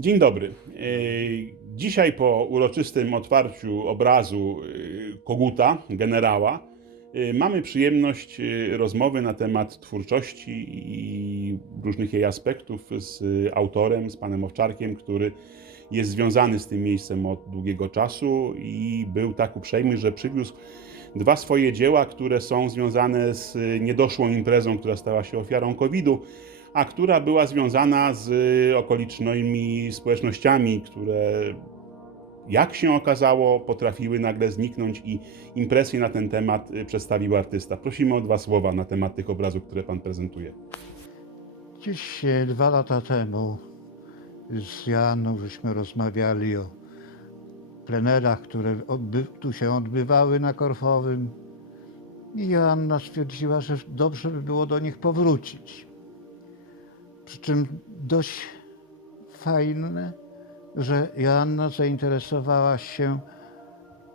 Dzień dobry. E, Dzisiaj po uroczystym otwarciu obrazu e, Koguta, generała, e, mamy przyjemność rozmowy na temat twórczości i różnych jej aspektów z autorem, z panem Owczarkiem, który jest związany z tym miejscem od długiego czasu i był tak uprzejmy, że przywiózł dwa swoje dzieła, które są związane z niedoszłą imprezą, która stała się ofiarą COVID-u, a która była związana z okolicznymi społecznościami, które jak się okazało, potrafiły nagle zniknąć i impresję na ten temat y, przedstawił artysta. Prosimy o dwa słowa na temat tych obrazów, które pan prezentuje. Gdzieś e, dwa lata temu z Joanną żeśmy rozmawiali o plenerach, które tu się odbywały na Korfowym. I Joanna stwierdziła, że dobrze by było do nich powrócić. Przy czym dość fajne, że Joanna zainteresowała się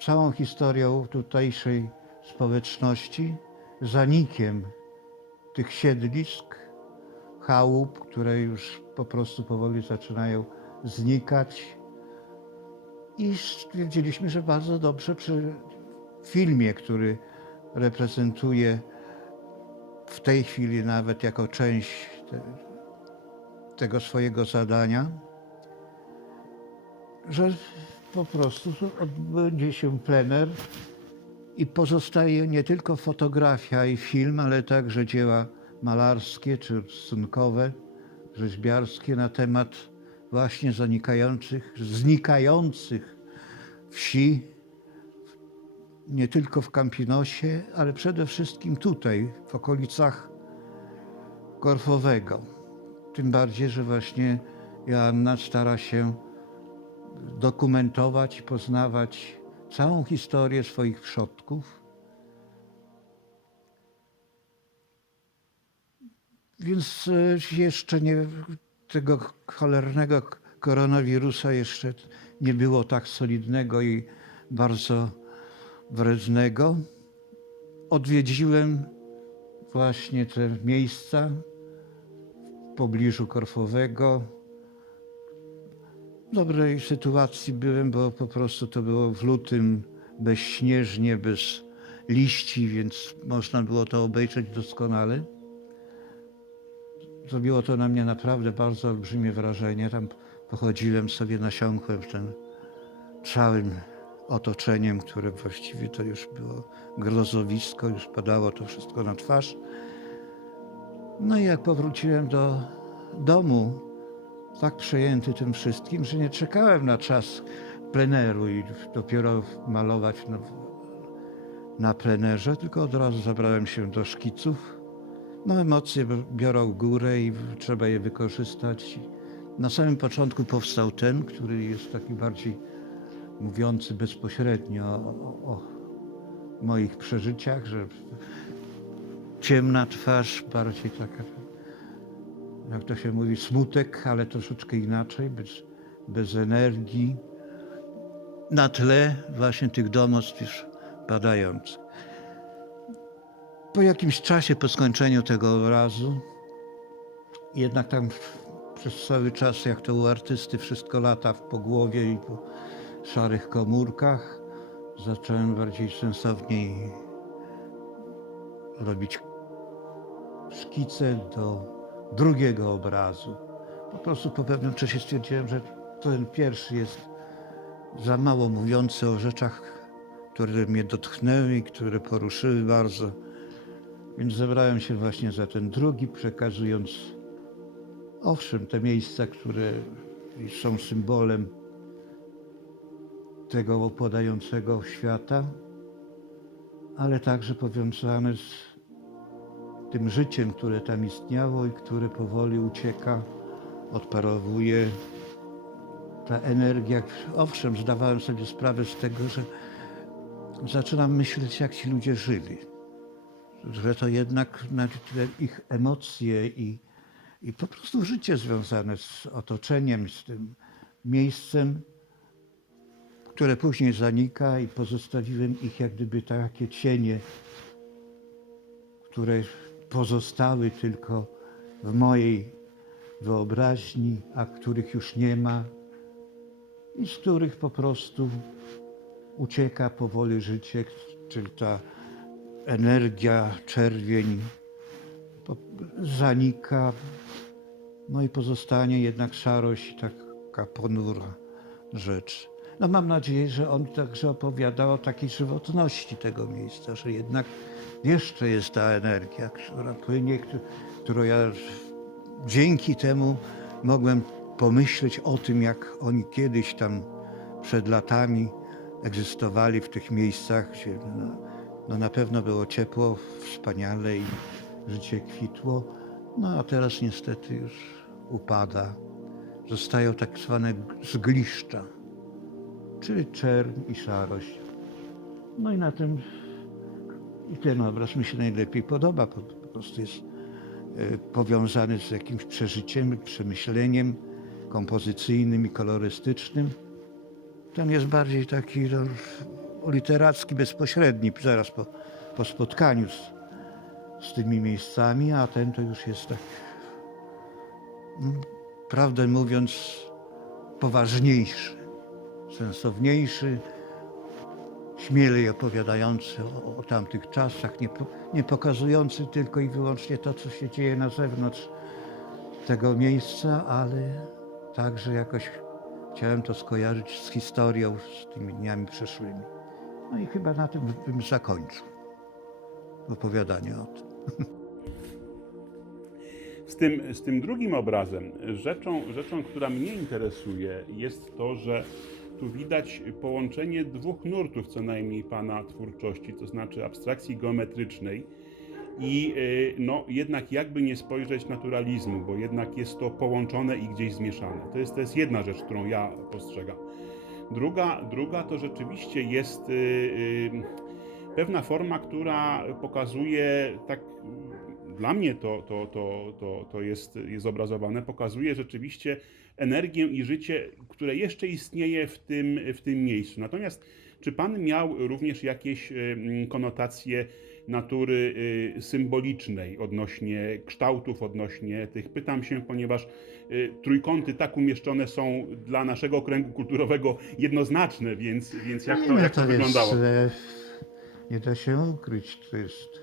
całą historią tutejszej społeczności, zanikiem tych siedlisk, chałup, które już po prostu powoli zaczynają znikać. I stwierdziliśmy, że bardzo dobrze przy filmie, który reprezentuje w tej chwili nawet jako część tego swojego zadania, że po prostu odbędzie się plener i pozostaje nie tylko fotografia i film, ale także dzieła malarskie czy rysunkowe, rzeźbiarskie na temat właśnie zanikających, znikających wsi, nie tylko w Campinosie, ale przede wszystkim tutaj, w okolicach Korfowego. Tym bardziej, że właśnie Joanna stara się dokumentować i poznawać całą historię swoich przodków. Więc e, jeszcze nie, tego cholernego koronawirusa jeszcze nie było tak solidnego i bardzo wrednego. Odwiedziłem właśnie te miejsca pobliżu Korfowego. W dobrej sytuacji byłem, bo po prostu to było w lutym bezśnieżnie, bez liści, więc można było to obejrzeć doskonale. Zrobiło to na mnie naprawdę bardzo olbrzymie wrażenie. Tam pochodziłem sobie, nasiąkłem tym całym otoczeniem, które właściwie to już było grozowisko, już padało to wszystko na twarz. No i jak powróciłem do domu, tak przejęty tym wszystkim, że nie czekałem na czas pleneru i dopiero malować na, plenerze, tylko od razu zabrałem się do szkiców. No emocje biorą górę i trzeba je wykorzystać. Na samym początku powstał ten, który jest taki bardziej mówiący bezpośrednio o, o, o moich przeżyciach, że ciemna twarz, bardziej taka, jak to się mówi, smutek, ale troszeczkę inaczej, bez, bez energii, na tle właśnie tych domostw już padających. Po jakimś czasie, po skończeniu tego obrazu, jednak tam przez cały czas, jak to u artysty, wszystko lata po głowie i po szarych komórkach, zacząłem bardziej sensowniej robić szkice do drugiego obrazu. Po prostu po pewnym czasie stwierdziłem, że ten pierwszy jest za mało mówiący o rzeczach, które mnie dotknęły i które poruszyły bardzo. Więc zebrałem się właśnie za ten drugi, przekazując owszem te miejsca, które są symbolem tego opadającego świata, ale także powiązane z tym życiem, które tam istniało i które powoli ucieka, odparowuje. Ta energia, owszem, zdawałem sobie sprawę z tego, że zaczynam myśleć, jak ci ludzie żyli. Że to jednak ich emocje i, i po prostu życie związane z otoczeniem, z tym miejscem, które później zanika i pozostawiłem ich jak gdyby takie cienie, które pozostały tylko w mojej wyobraźni, a których już nie ma i z których po prostu ucieka powoli życie, czyli ta energia, czerwień zanika, no i pozostanie jednak szarość taka ponura rzecz. No mam nadzieję, że on także opowiada o takiej żywotności tego miejsca, że jednak jeszcze jest ta energia, która płynie, któ- którą ja dzięki temu mogłem pomyśleć o tym, jak oni kiedyś tam przed latami egzystowali w tych miejscach, gdzie no, no na pewno było ciepło, wspaniale i życie kwitło. No a teraz niestety już upada. Zostają tak zwane zgliszcza, czyli czerń i szarość. No i na tym i ten obraz mi się najlepiej podoba. Po, po prostu jest e, powiązany z jakimś przeżyciem, przemyśleniem kompozycyjnym i kolorystycznym. Ten jest bardziej taki no, literacki, bezpośredni, zaraz po, po spotkaniu z, z tymi miejscami, a ten to już jest tak, mm, prawdę mówiąc, poważniejszy, sensowniejszy, śmielej opowiadający o, o tamtych czasach, nie, nie pokazujący tylko i wyłącznie to, co się dzieje na zewnątrz tego miejsca, ale także jakoś chciałem to skojarzyć z historią, z tymi dniami przeszłymi. No i chyba na tym bym zakończył opowiadanie o tym. Z tym, z tym drugim obrazem, rzeczą, rzeczą, która mnie interesuje, jest to, że tu widać połączenie dwóch nurtów co najmniej Pana twórczości, to znaczy abstrakcji geometrycznej i y, no, jednak jakby nie spojrzeć naturalizmu, bo jednak jest to połączone i gdzieś zmieszane. To jest, to jest jedna rzecz, którą ja postrzegam. Druga, druga to rzeczywiście jest y, y, pewna forma, która pokazuje tak dla mnie to, to, to, to, to jest, jest obrazowane, pokazuje rzeczywiście energię i życie, które jeszcze istnieje w tym, w tym miejscu. Natomiast czy Pan miał również jakieś konotacje natury y, symbolicznej odnośnie kształtów, odnośnie tych? Pytam się, ponieważ y, trójkąty tak umieszczone są dla naszego okręgu kulturowego jednoznaczne, więc, więc jak to, jak to jest, wyglądało? e, nie da się ukryć, to jest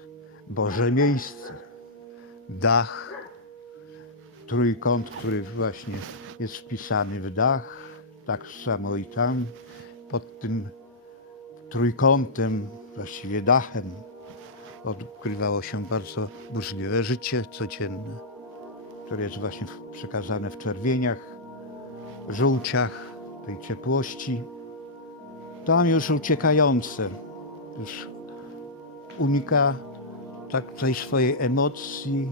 Boże miejsce. Dach, trójkąt, który właśnie jest wpisany w dach, tak samo i tam. Pod tym trójkątem, właściwie dachem, odgrywało się bardzo burzliwe życie codzienne, które jest właśnie przekazane w czerwieniach, żółciach, tej ciepłości. Tam już uciekające, już unika tak tej swojej emocji,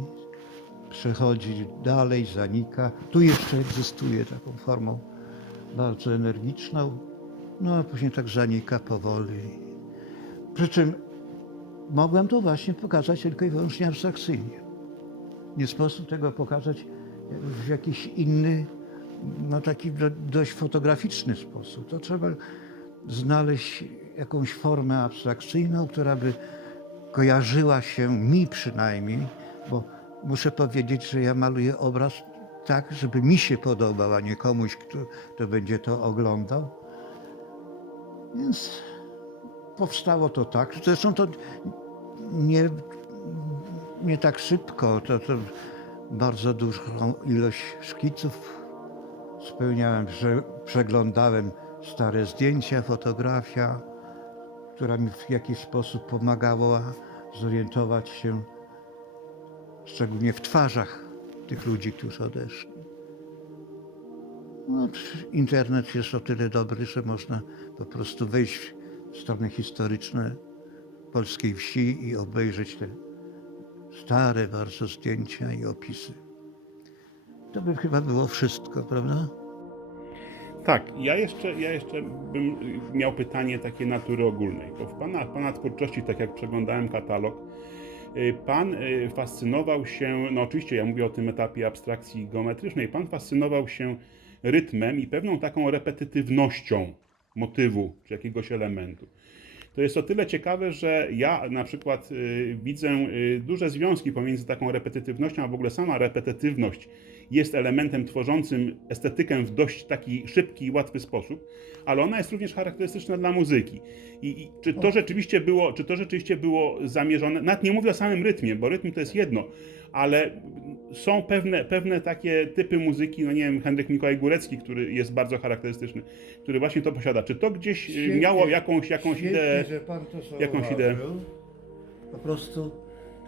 przechodzi dalej, zanika. Tu jeszcze egzystuje taką formą bardzo energiczną, no a później tak zanika powoli. Przy czym mogłem to właśnie pokazać tylko i wyłącznie abstrakcyjnie. Nie sposób tego pokazać w jakiś inny, no taki do, dość fotograficzny sposób. To trzeba znaleźć jakąś formę abstrakcyjną, która by kojarzyła się mi przynajmniej, bo muszę powiedzieć, że ja maluję obraz tak, żeby mi się podobał, a nie komuś, kto, kto będzie to oglądał. Więc powstało to tak. Zresztą to nie, nie tak szybko. To, to bardzo dużą ilość szkiców spełniałem, przeglądałem stare zdjęcia, fotografia, która mi w jakiś sposób pomagała zorientować się, szczególnie w twarzach tych ludzi, którzy odeszli. No, internet jest o tyle dobry, że można po prostu wejść w strony historyczne polskiej wsi i obejrzeć te stare bardzo zdjęcia i opisy. To by chyba było wszystko, prawda? Tak, ja jeszcze, ja jeszcze bym miał pytanie takie natury ogólnej, bo w pana, pana twórczości, tak jak przeglądałem katalog, y, Pan y, fascynował się, no oczywiście ja mówię o tym etapie abstrakcji geometrycznej, Pan fascynował się rytmem i pewną taką repetytywnością motywu czy jakiegoś elementu. To jest o tyle ciekawe, że ja na przykład y, widzę y, duże związki pomiędzy taką repetytywnością, a w ogóle sama repetytywność jest elementem tworzącym estetykę w dość taki szybki i łatwy sposób, ale ona jest również charakterystyczna dla muzyki. I, i czy to rzeczywiście było, czy to rzeczywiście było zamierzone? Nawet nie mówię o samym rytmie, bo rytm to jest jedno, ale są pewne, pewne takie typy muzyki, no nie wiem, Henryk Mikołaj Górecki, który jest bardzo charakterystyczny, który właśnie to posiada. Czy to gdzieś y, Świetnie, miało jakąś, jakąś świetnie, ideę? że pan to jakąś ideę? Po prostu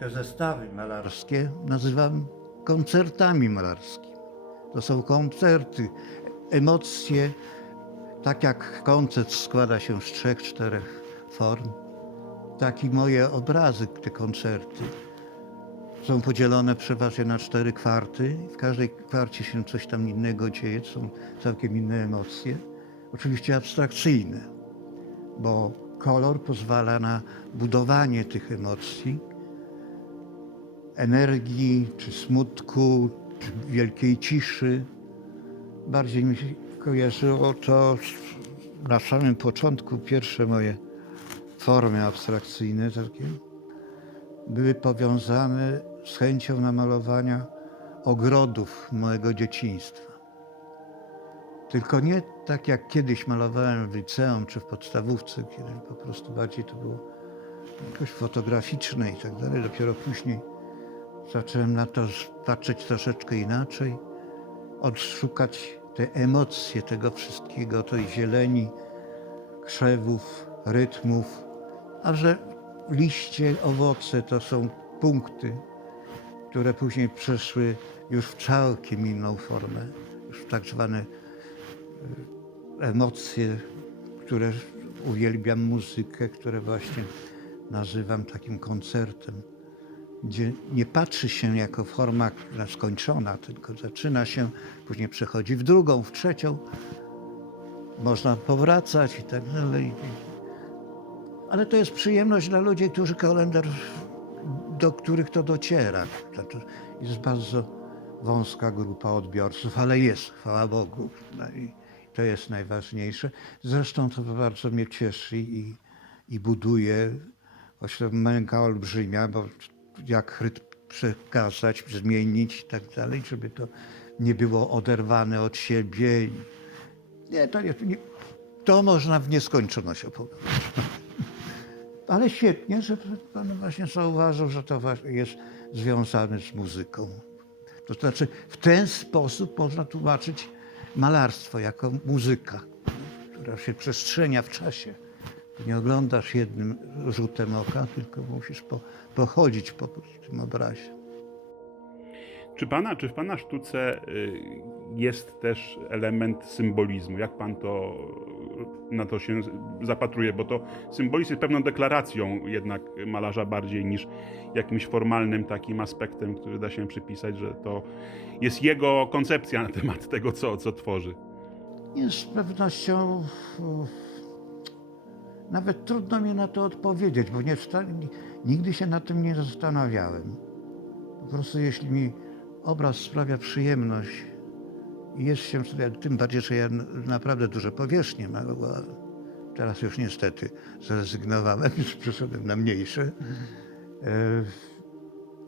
te zestawy malarskie nazywam koncertami malarskimi. To są koncerty, emocje, tak jak koncert składa się z trzech, czterech form, tak i moje obrazy, te koncerty są podzielone przeważnie na cztery kwarty. W każdej kwarcie się coś tam innego dzieje, są całkiem inne emocje. Oczywiście abstrakcyjne, bo kolor pozwala na budowanie tych emocji, energii, czy smutku, czy wielkiej ciszy. Bardziej mi się kojarzyło to na samym początku, pierwsze moje formy abstrakcyjne takie były powiązane z chęcią namalowania ogrodów mojego dzieciństwa. Tylko nie tak jak kiedyś malowałem w liceum czy w podstawówce, kiedy po prostu bardziej to było jakoś fotograficzne i tak dalej. Dopiero później zacząłem na to patrzeć troszeczkę inaczej, odszukać te emocje tego wszystkiego, tej zieleni, krzewów, rytmów, a że liście, owoce to są punkty, które później przeszły już w całkiem inną formę, już w tak zwane e, emocje, które uwielbiam muzykę, które właśnie nazywam takim koncertem, gdzie nie patrzy się jako forma skończona, tylko zaczyna się, później przechodzi w drugą, w trzecią, można powracać i tak dalej. Ale to jest przyjemność dla ludzi, którzy kalendarz, do których to dociera. Jest bardzo wąska grupa odbiorców, ale jest, chwała Bogu. No i to jest najważniejsze. Zresztą to bardzo mnie cieszy i, i buduje, to męka olbrzymia, bo jak rytm przekazać, zmienić i tak dalej, żeby to nie było oderwane od siebie. Nie, to, nie, nie, to można w nieskończoność opowiadać. Ale świetnie, że pan właśnie zauważył, że to jest związane z muzyką. To znaczy, w ten sposób można tłumaczyć malarstwo jako muzyka, która się przestrzenia w czasie. Nie oglądasz jednym rzutem oka, tylko musisz po, pochodzić po tym obrazie. Czy, pana, czy w Pana sztuce y, jest też element symbolizmu? Jak Pan to na to się zapatruje? Bo to symbolizm jest pewną deklaracją jednak malarza bardziej niż jakimś formalnym takim aspektem, który da się przypisać, że to jest jego koncepcja na temat tego, co, co tworzy. Jest z pewnością. e, Nawet trudno mi na to odpowiedzieć, bo nie, nigdy się nad tym nie zastanawiałem. Po prostu jeśli mi obraz sprawia przyjemność jest się, tym bardziej, że ja naprawdę duże powierzchnie malowałem. Teraz już niestety zrezygnowałem, już przeszedłem na mniejsze. E,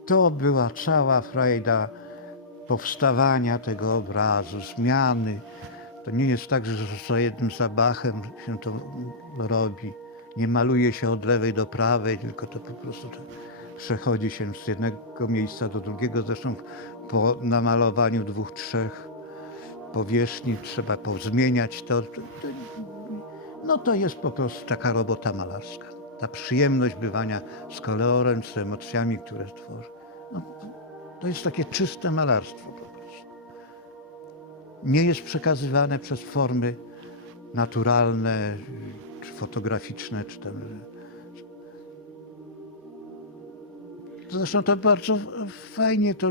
To była cała frajda powstawania tego obrazu, zmiany. To nie jest tak, że za jednym zabachem się to robi. Nie maluje się od lewej do prawej, tylko to po prostu tak przechodzi się z jednego miejsca do drugiego. Zresztą po namalowaniu dwóch, trzech powierzchni trzeba pozmieniać to. no to jest po prostu taka robota malarska. Ta przyjemność bywania z kolorem, z emocjami, które tworzy. No, to jest takie czyste malarstwo po prostu. Nie jest przekazywane przez formy naturalne, czy fotograficzne, czy tam. Zresztą to bardzo fajnie, to,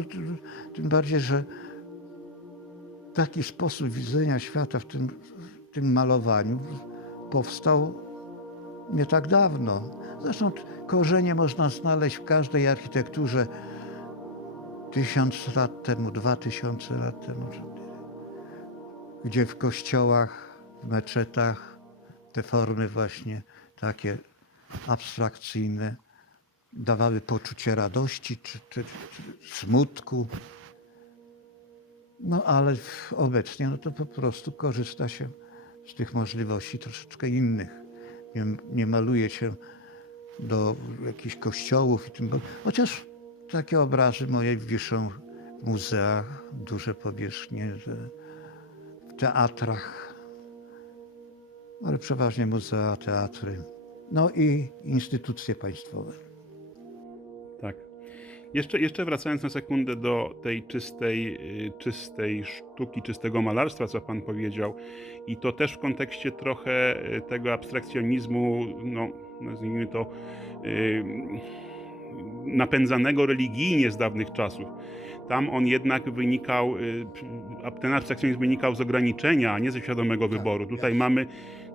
tym bardziej, że taki sposób widzenia świata w tym, w tym malowaniu powstał nie tak dawno. Zresztą korzenie można znaleźć w każdej architekturze tysiąc lat temu, dwa tysiące lat temu, gdzie w kościołach, w meczetach te formy właśnie takie abstrakcyjne dawały poczucie radości czy, czy, czy smutku. No ale obecnie no to po prostu korzysta się z tych możliwości troszeczkę innych. Nie, nie maluje się do jakichś kościołów i tym, chociaż takie obrazy moje wiszą w muzeach, duże powierzchnie, w teatrach, ale przeważnie muzea, teatry, no i instytucje państwowe. Tak. Jeszcze, jeszcze wracając na sekundę do tej czystej, y, czystej sztuki, czystego malarstwa, co Pan powiedział, i to też w kontekście trochę y, tego abstrakcjonizmu, no, nazwijmy to, y, napędzanego religijnie z dawnych czasów. Tam on jednak wynikał, ten abstrakcjonizm wynikał z ograniczenia, a nie ze świadomego wyboru. Tutaj mamy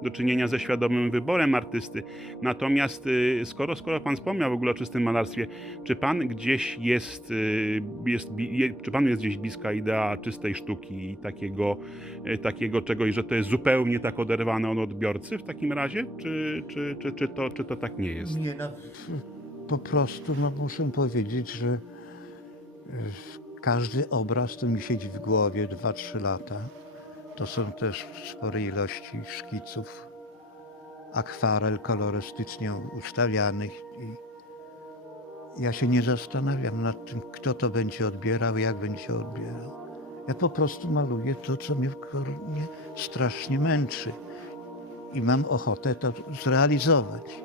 do czynienia ze świadomym wyborem artysty. Natomiast y, skoro, skoro Pan wspomniał w ogóle o czystym malarstwie, czy Pan gdzieś jest, y, jest czy Panu jest gdzieś bliska idea czystej sztuki i takiego, y, takiego czegoś, że to jest zupełnie tak oderwane od odbiorcy w takim razie? Czy, czy, czy, czy, to, czy to tak nie jest? Nie, no, po prostu no, muszę powiedzieć, że każdy obraz to mi siedzi w głowie 2-3 lata. To są też spore ilości szkiców, akwarel kolorystycznie ustawianych i ja się nie zastanawiam nad tym, kto to będzie odbierał, jak będzie odbierał. Ja po prostu maluję to, co mnie, mnie strasznie męczy i mam ochotę to zrealizować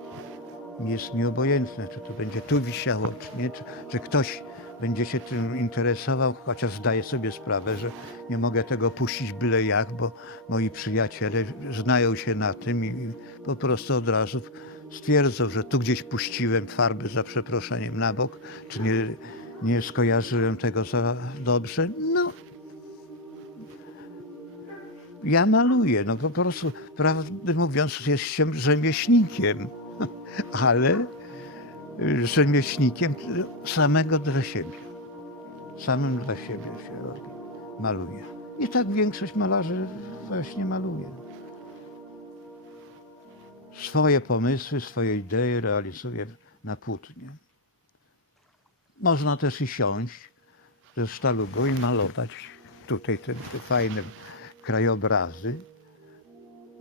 jest mi obojętne, czy to będzie tu wisiało, czy nie, czy, czy ktoś będzie się tym interesował, chociaż zdaję sobie sprawę, że nie mogę tego puścić byle jak, bo moi przyjaciele znają się na tym i, po prostu od razu stwierdzą, że tu gdzieś puściłem farby za przeproszeniem na bok, czy nie, nie skojarzyłem tego za dobrze. No, ja maluję, no po prostu, prawdę mówiąc, jestem rzemieślnikiem, ale rzemieślnikiem samego dla siebie. Samym dla siebie się robi, maluje. I tak większość malarzy właśnie maluje. Swoje pomysły, swoje idee realizuje na płótnie. Można też i siąść ze sztalugu i malować tutaj te, te fajne krajobrazy,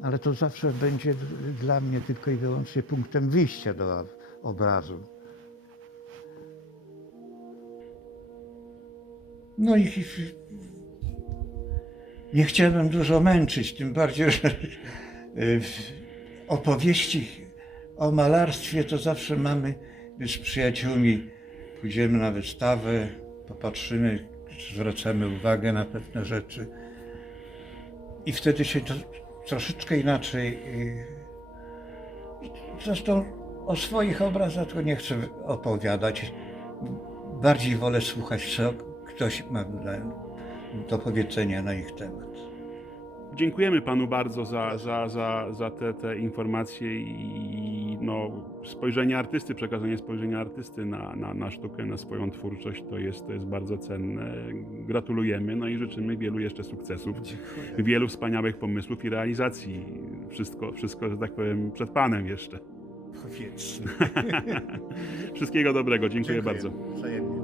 ale to zawsze będzie dla mnie tylko i wyłącznie punktem wyjścia do obrazu. No i nie chciałbym dużo męczyć, tym bardziej, że w opowieści o malarstwie to zawsze mamy z przyjaciółmi, pójdziemy na wystawę, popatrzymy, zwracamy uwagę na pewne rzeczy. I wtedy się to troszeczkę inaczej. y, Zresztą o swoich obrazach to nie chcę opowiadać. Bardziej wolę słuchać, co ktoś ma do powiedzenia na ich temat. Dziękujemy Panu bardzo za, za, za, za te, te informacje i no, spojrzenie artysty, przekazanie spojrzenia artysty na, na, na sztukę, na swoją twórczość to jest, to jest bardzo cenne. Gratulujemy no i życzymy wielu jeszcze sukcesów, wielu wspaniałych pomysłów i realizacji. Wszystko, wszystko, że tak powiem, przed Panem jeszcze. Powiedzmy. Wszystkiego dobrego, dziękuję. bardzo. Wzajemnie.